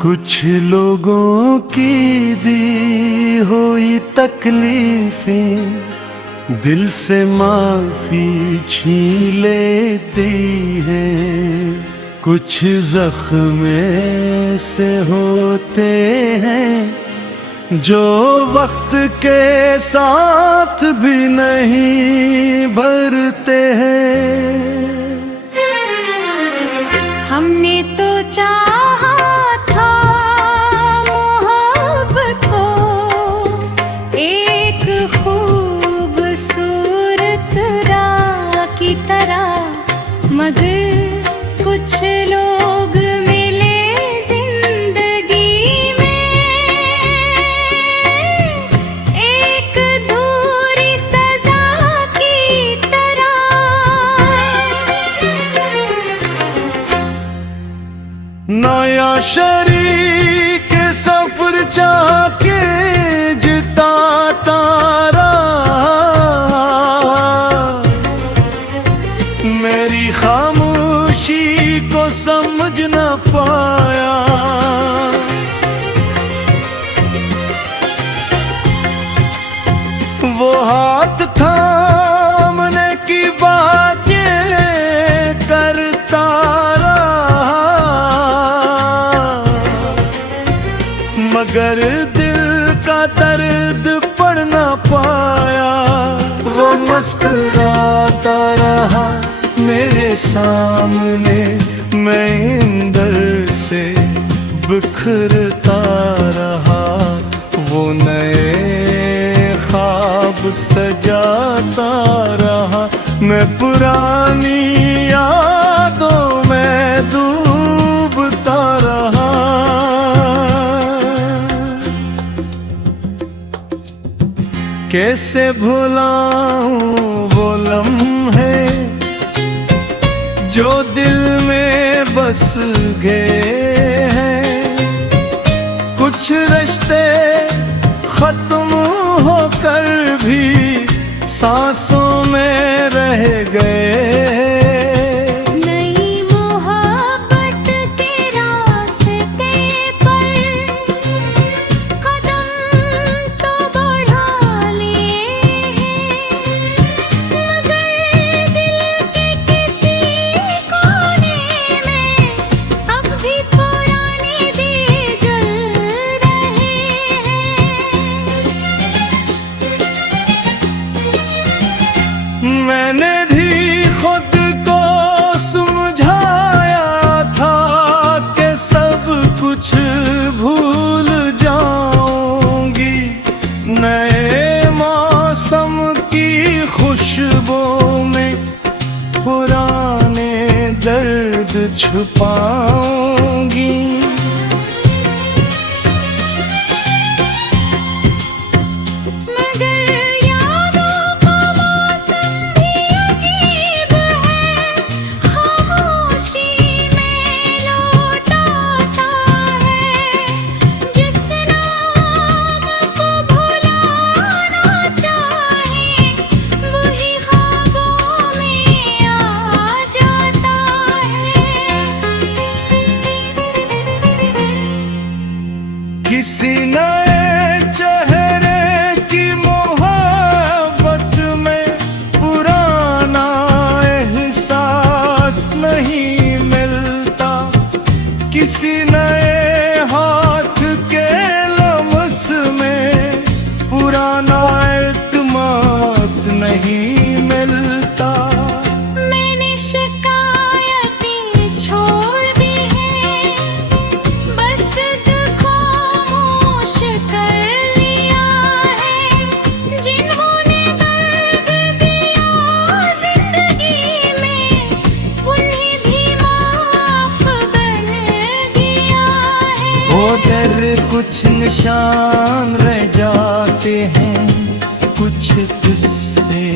कुछ लोगों की दी हुई तकलीफें दिल से माफी छीन लेती हैं। कुछ जख्म से होते हैं जो वक्त के साथ भी नहीं भरते हैं। हमने तो चाहा था मोहब्बत को एक खूबसूरत राह की तरह, मगर कुछ लोग मिले जिंदगी में एक अधूरी सजा की तरह। नया शरीक सफर चाह के जिताता रहा, मेरी खामोशी को समझ न पाया। वो हाथ थामने की बातें करता रहा, मगर दिल का दर्द पढ़ न पाया। वो मुस्कुराता रहा मेरे सामने, मैं अंदर से बिखरता रहा। वो नए ख्वाब सजाता रहा, मैं पुरानी यादों में डूबता रहा। कैसे भुलाऊं वो लम्हे जो दिल में बस गए हैं। कुछ रिश्ते खत्म होकर भी सांसों में रह गए। नई मोहब्बत के रास्ते पर कदम तो बढ़ा लिए हैं, मगर दिल के किसी कोने में अब भी पुराने दिए जल रहे हैं। मैंने भी खुद को समझाया था कि सब कुछ भूल जाऊंगी। नए मौसम की खुशबू में पुराने दर्द छुपाऊंगी। मगर यादों का मौसम भी अजीब है, खामोशी में लौट आता है। जिस नाम को भुलाना चाहे वही ख्वाबों में आ जाता है। किसी नए चेहरे की मोहब्बत में पुराना एहसास नहीं मिलता। किसी नए हाथ के लम्स में पुराना एतमाद नहीं मिलता। मैंने शिकायतें छोड़ दी हैं, बस खुद खामोश कर लिया है। जिन्होंने दर्द दिया जिंदगी में उन्हें भी माफ कर दिया है। वो दर कुछ निशान रह जाते हैं, कुछ किस्से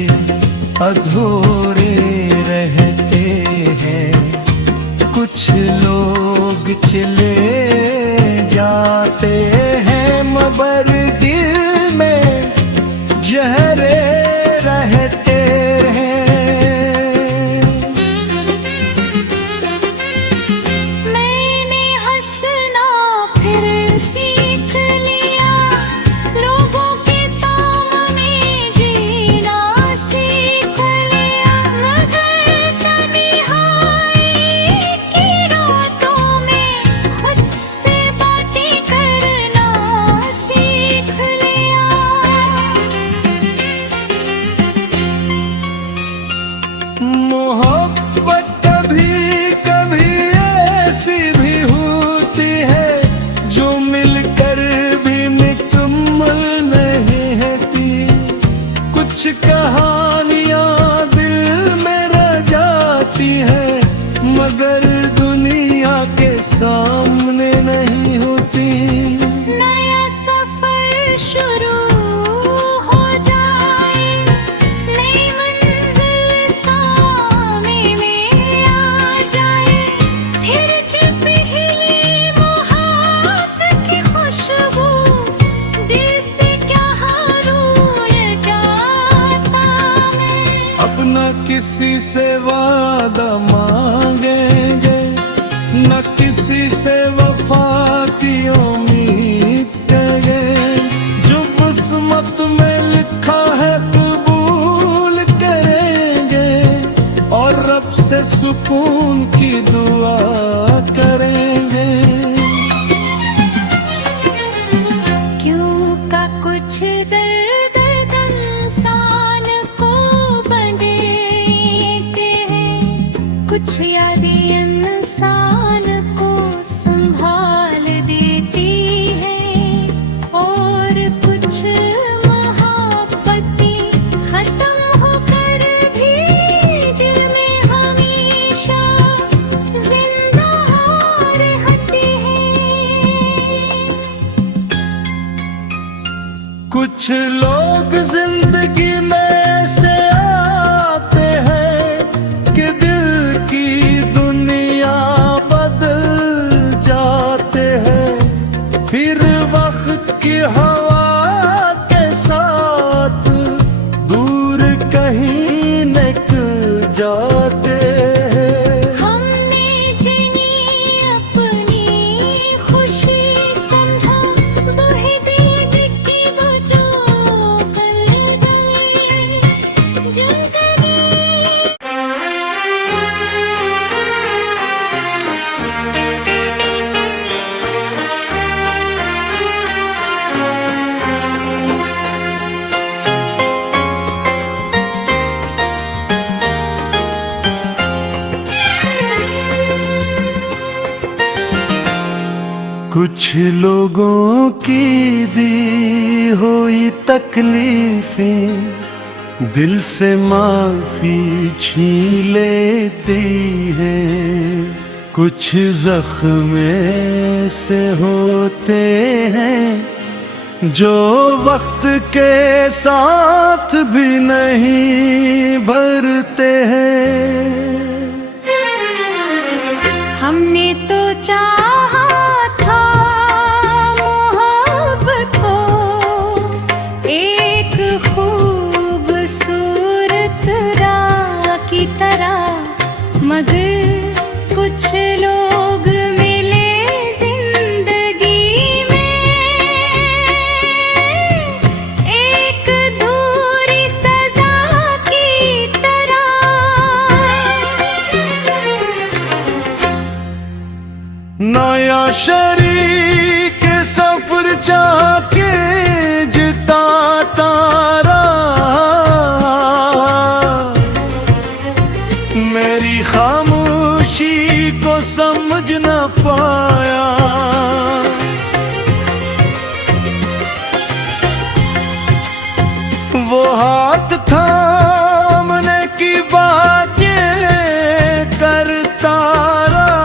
अधूरे रहते हैं। कुछ लोग चले जाते हैं, मगर दिल में जहरे रहते हैं। मैंने हंसना मोहब्बत कभी कभी ऐसी भी होती है जो मिलकर भी मुकम्मल नहीं होती। कुछ कहानियां दिल में रह जाती है मगर दुनिया के सामने नहीं होती। नया सफर शुरू हो जाए, नई मंजिल सामने में आ जाए, फिर की पहली मोहब्बत की खुशबू दिल से क्या हरूं ये चाहता मैं। अपना किसी से वादा मांगेंगे, न किसी से वफा की उम्मीद करेंगे। जो किस्मत में लिखा है कबूल करेंगे और रब से सुकून की दुआ करेंगे। क्यों का कुछ दर्द इंसान को बंधेते हैं, कुछ यादें इंसान को संभाल देती हैं, और कुछ मोहब्बतें खत्म होकर भी दिल में हमेशा जिंदा रहती हैं। कुछ लोग जिंदगी में ऐसे आते हैं कि दिल की दुनिया बदल जाते हैं, फिर वक्त की हवा के साथ दूर कहीं निकल जाते हैं। हमने जिन्हें अपनी खुशी समझा, वही दिल की वो जो पल गए जिंदगी। कुछ लोगों की दी हुई तकलीफें दिल से माफी छीन लेती हैं। कुछ जख्म ऐसे होते हैं जो वक्त के साथ भी नहीं भरते हैं। हमने तो चाहा था मोहब्बत को एक खूबसूरत राह की तरह, मगर कुछ लोग मिले जिंदगी में एक अधूरी सजा की तरह। नया शरीक सफर चाह के जिताता रहा, मेरी खामोशी को समझ न पाया। वो हाथ थामने की बात ये करता रहा,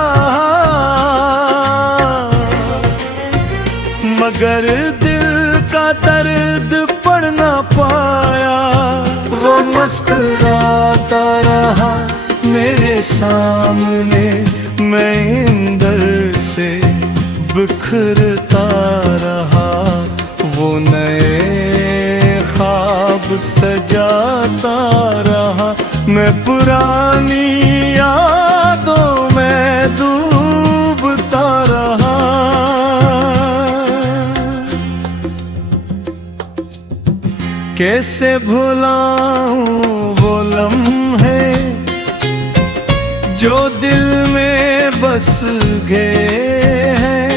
मगर दिल का दर्द पढ़ ना पाया। वो मुस्कुराता रहा मेरे सामने, मैं अंदर से बिखरता रहा। वो नए ख्वाब सजाता रहा, मैं पुरानी यादों में डूबता रहा। कैसे भुलाऊं वो लम्हे जो दिल में बस गए हैं।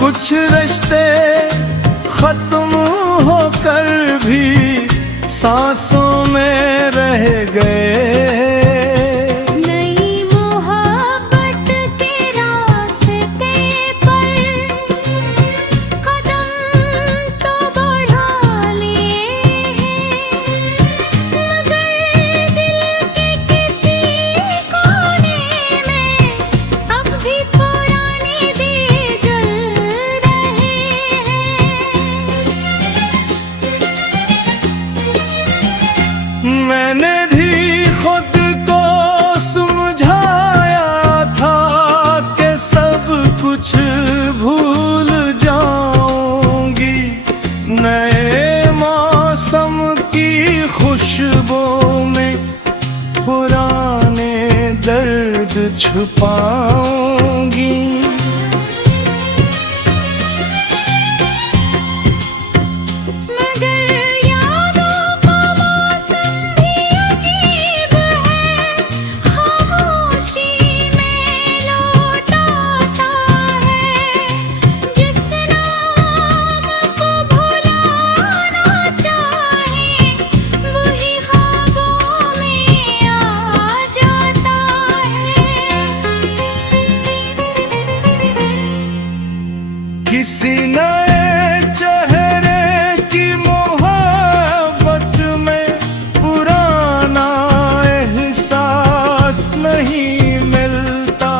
कुछ रिश्ते खत्म होकर भी सांसों में रह गए पुराने दर्द छुपाऊंगी। मगर यादों का मौसम भी अजीब है, खामोशी में लौट आता है। जिस नाम को भुलाना चाहे वही ख्वाबों में आ जाता है। किसी नए चेहरे की मोहब्बत में पुराना एहसास नहीं मिलता।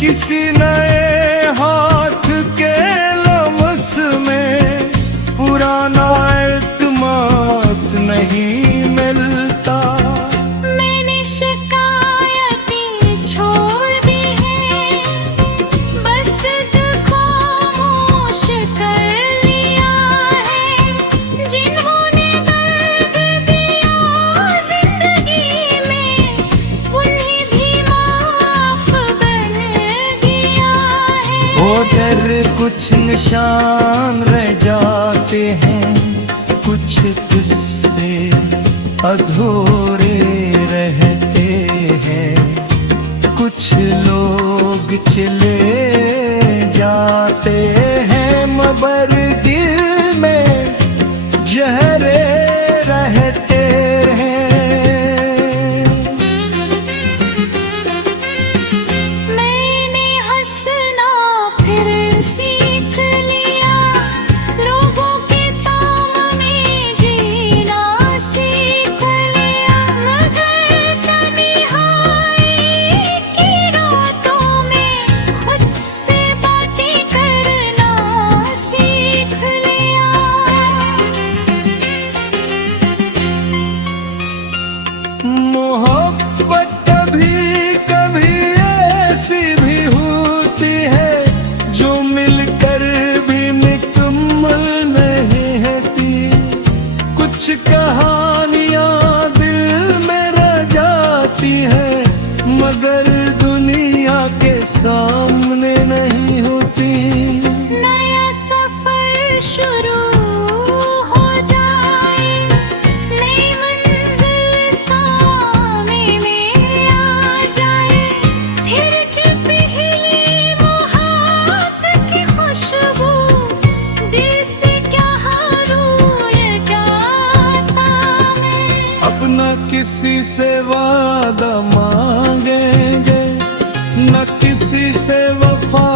किसी नए हाथ के लम्स में पुराना एतमाद नहीं मिलता। मैंने शिकायतें छोड़ दी हैं, बस दिल खामोश कर लिया है। जिन्होंने दर्द दिया जिंदगी में उन्हें भी माफ कर दिया है। उधर कुछ निशान रह जाते हैं, कुछ किस्से अधूरे रहते हैं। कुछ लोग चले जाते हैं मगर दिल में जहरे रहते हैं। मैंने हंसना फिर सीख लिया, लोगों के सामने जीना सीख लिया। मगर तन्हाई की रातों में खुद से बातें करना सीख लिया। मोहब्बत कभी कभी ऐसी भी होती है जो मिलकर भी मुकम्मल नहीं होती। कुछ कहानियां दिल में रह जाती है मगर दुनिया के सामने नहीं होती। नया सफर शुरू हो जाए, नई मंजिल सामने में आ जाए। फिर की पहली मोहब्बत की खुशबू दिल से क्या हरूं ये क्या आता मैं। अपना किसी से वादा मांगेंगे, न किसी से वफा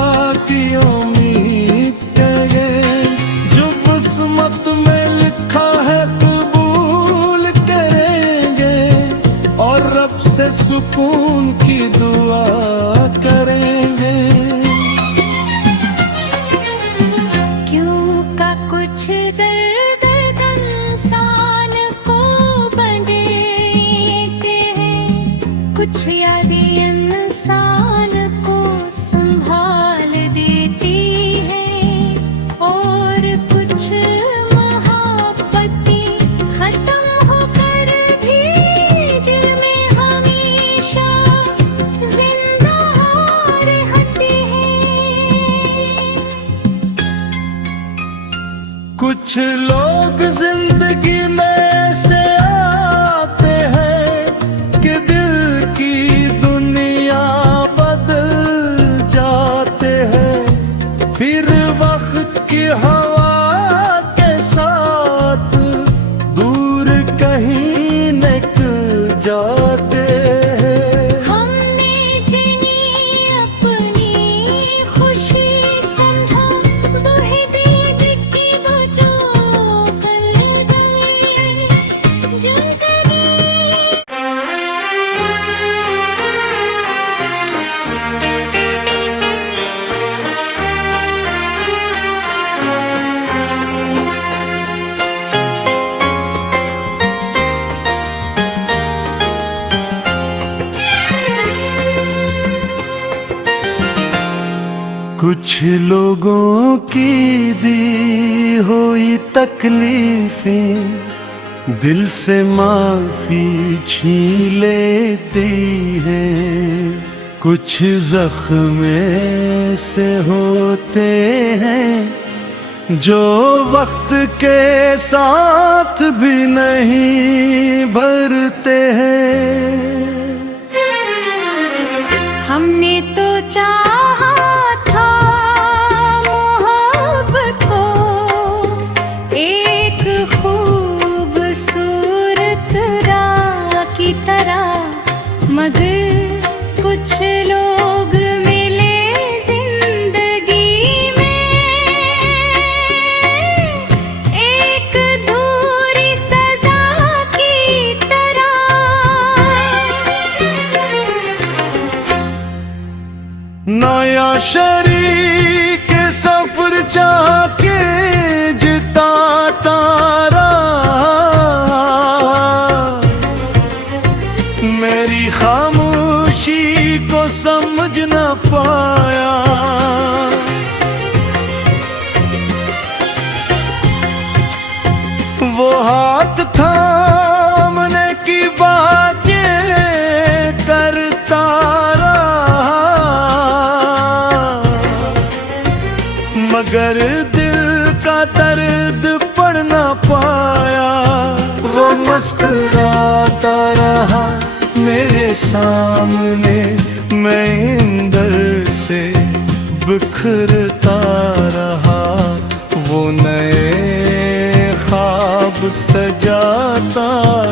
की उम्मीद करेंगे। जो किस्मत में लिखा है कबूल करेंगे और रब से सुकून की दुआ करेंगे। क्यों का कुछ दर्द इंसान को बंधते हैं, कुछ यादें इंसान को संभाल देती हैं, और कुछ मोहब्बतें खत्म होकर भी दिल में हमेशा जिंदा रहती हैं। कुछ लोग जिंदगी में ऐसे आते हैं कि दिल की दुनिया बदल जाते हैं। फिर वक्त की हवा के साथ दूर कहीं निकल जाते हैं। हमने जिनी अपनी खुशी समझा, वही दीद की बुझो कल गई जिंदगी। कुछ लोगों की दी हुई तकलीफें दिल से माफी छीन लेती हैं। कुछ जख्म से होते हैं जो वक्त के साथ भी नहीं भरते हैं। हमने तो चाहा था मोहब्बत को एक खूबसूरत राह की तरह, मगर कुछ लोग मिले जिंदगी में एक अधूरी सजा की तरह। नया शरीक सफर चाह के जिताता रहा, मेरी खामोशी को समझ न पाया। वो हाथ थामने की बातें करता रहा, मगर दिल का दर्द पढ़ न पाया। वो मुस्कुराता रहा मेरे सामने, मैं अंदर से बिखरता रहा। वो नए ख्वाब सजाता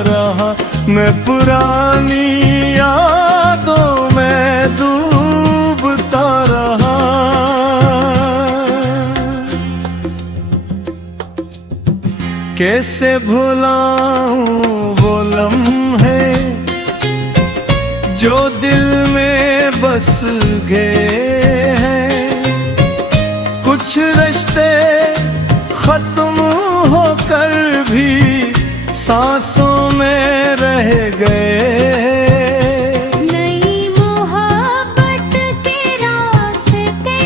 रहा, मैं पुरानी यादों में डूबता रहा। कैसे भुलाऊं वो लम्हे जो दिल में बस गए हैं। कुछ रिश्ते खत्म होकर भी सांसों में रह गए। नई मोहब्बत के रास्ते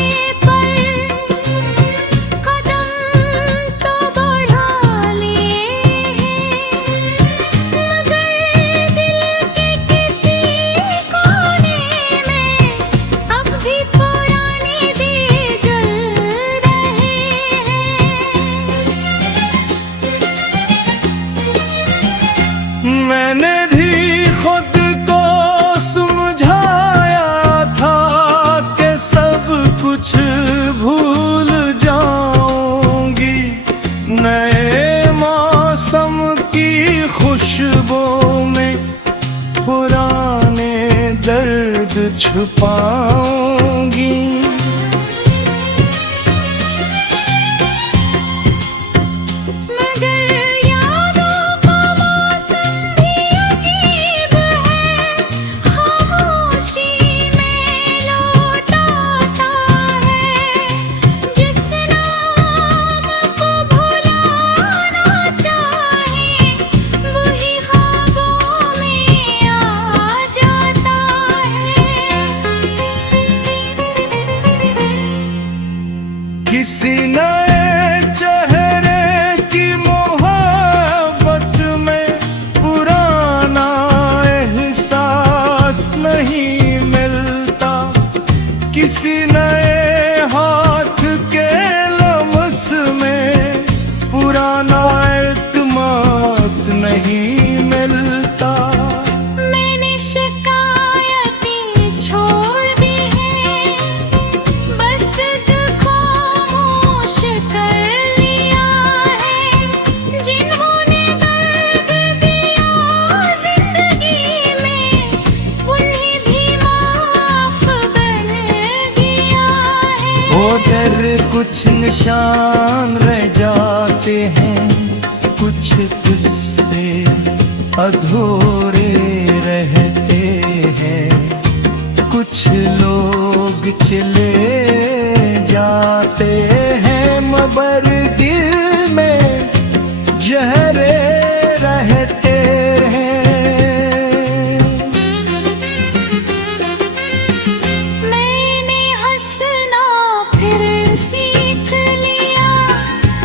पर कदम तो बढ़ा लिए हैं, मगर दिल के किसी कोने में अब भी पुराने दिए जल रहे हैं। मैंने भी खुद को समझाया था कि सब कुछ भूल जाऊंगी। नए मौसम की खुशबू में पुराने दर्द छुपाऊंगी। मगर यादों का मौसम भी अजीब है, खामोशी में लौट आता है। जिस नाम को भुलाना चाहे वही ख्वाबों में आ जाता है। किसी नए चेहरे की मोहब्बत में पुराना एहसास नहीं मिलता। किसी नए हाथ के लम्स में पुराना एतमाद नहीं मिलता। मैंने शिकायतें छोड़ दी हैं, बस दिल को खामोश कर लिया है। जिन्होंने दर्द दिया जिंदगी में उन्हें भी माफ कर दिया है। वो दर कुछ निशान रह जाते हैं, कुछ किस्से अधूरे रहते हैं। कुछ लोग चले जाते हैं, मगर दिल में जहरे रहते हैं। मैंने हंसना फिर सीख लिया,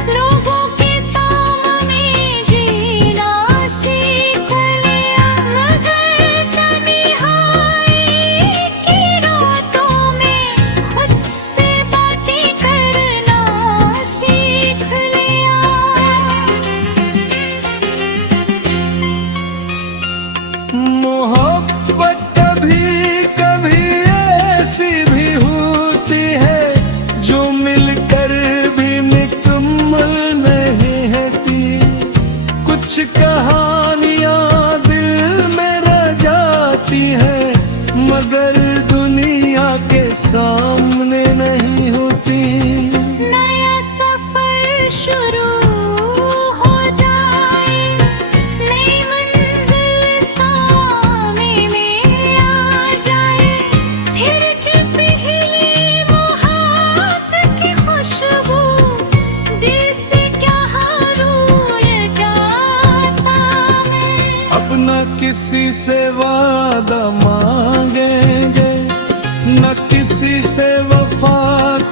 लोगों के सामने जीना है मगर दुनिया के सामने नहीं होती। नया सफर शुरू हो जाए, नई मंजिल सामने में आ जाए, फिर की पहली मोहब्बत की खुशबू दिल से क्या हरूं ये जाता मैं। अब न किसी से वादा मांगेंगे, न किसी से वफा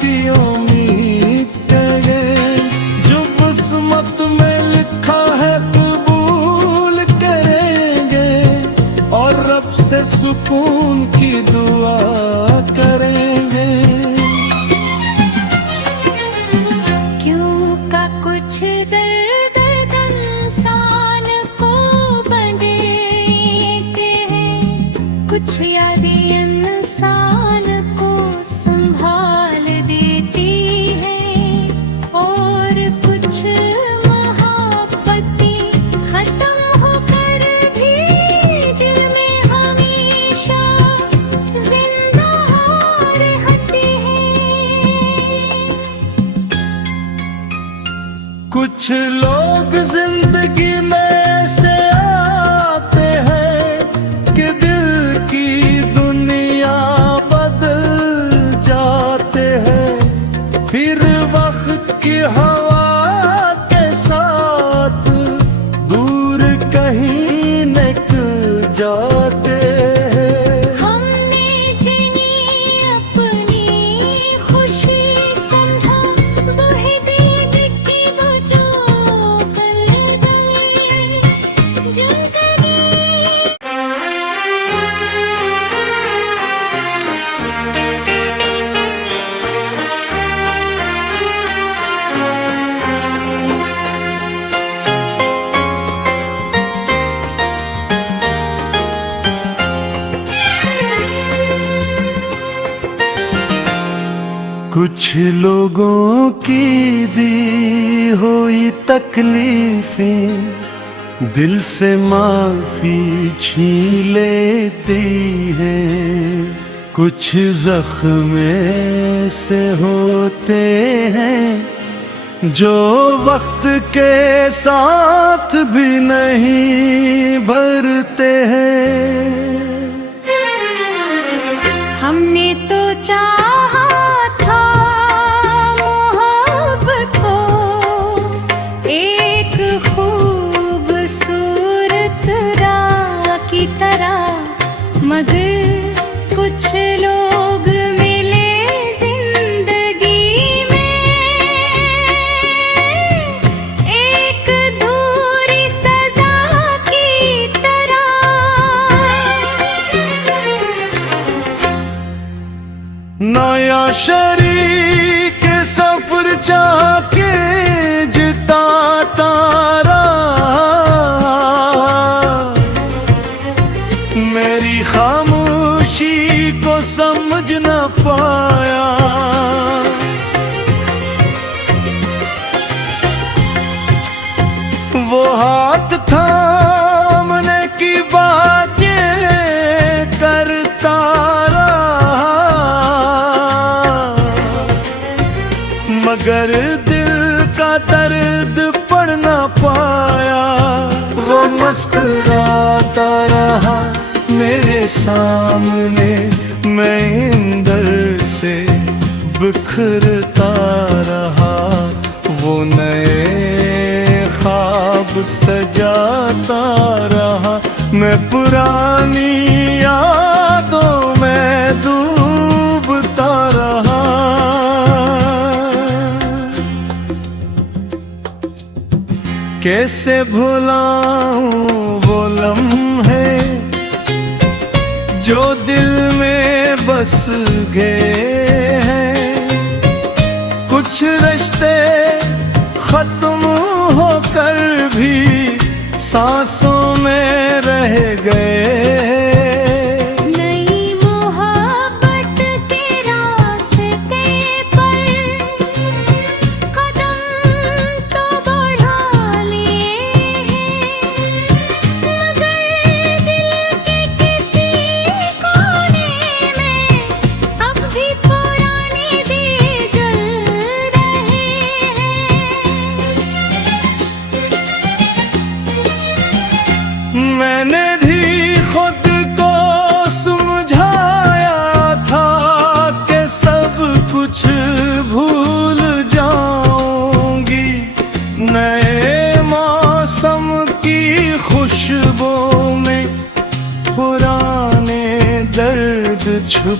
की उम्मीद करेंगे। जो किस्मत में लिखा है कबूल करेंगे और रब से सुकून की दुआ करेंगे। क्यों का कुछ दर्द इंसान को बंधेते हैं, कुछ यादें इंसान को संभाल देती हैं, और कुछ मोहब्बतें खत्म होकर भी दिल में हमेशा जिंदा रहती हैं। कुछ लोग जिंदगी में ऐसे आते हैं कि दिल की दुनिया बदल जाते हैं, फिर वक्त की हवा के साथ दूर कहीं निकल जाते हैं। हमने जिनी अपनी खुशी समझा, वही दीद की वो जो कल गई, जो कभी कुछ लोगों की दी हुई तकलीफें दिल से माफी छीन लेती हैं। कुछ जख्म से होते हैं जो वक्त के साथ भी नहीं भरते हैं। हमने तो चाहा था मोहब्बत को एक खूबसूरत राह की तरह, मगर कुछ लोग मिले जिंदगी में एक अधूरी सजा की तरह। नया शरीक सफर चाह के जिताता रहा, मेरी खामोशी को समझ न पाया। वो हाथ थामने की बातें करता रहा, मगर दिल का दर्द पढ़ न पाया। वो मुस्कुराता रहा मेरे सामने, मैं अंदर से बिखरता रहा। वो नए ख्वाब सजाता रहा, मैं पुरानी यादों में डूबता रहा। कैसे भुलाऊं वो लम्हे जो दिल में बस गए हैं। कुछ रिश्ते खत्म होकर भी सांसों में रह गए। नई मोहब्बत के रास्ते पर कदम तो बढ़ा लिए हैं, मगर दिल के किसी दर्द छुपाऊंगी।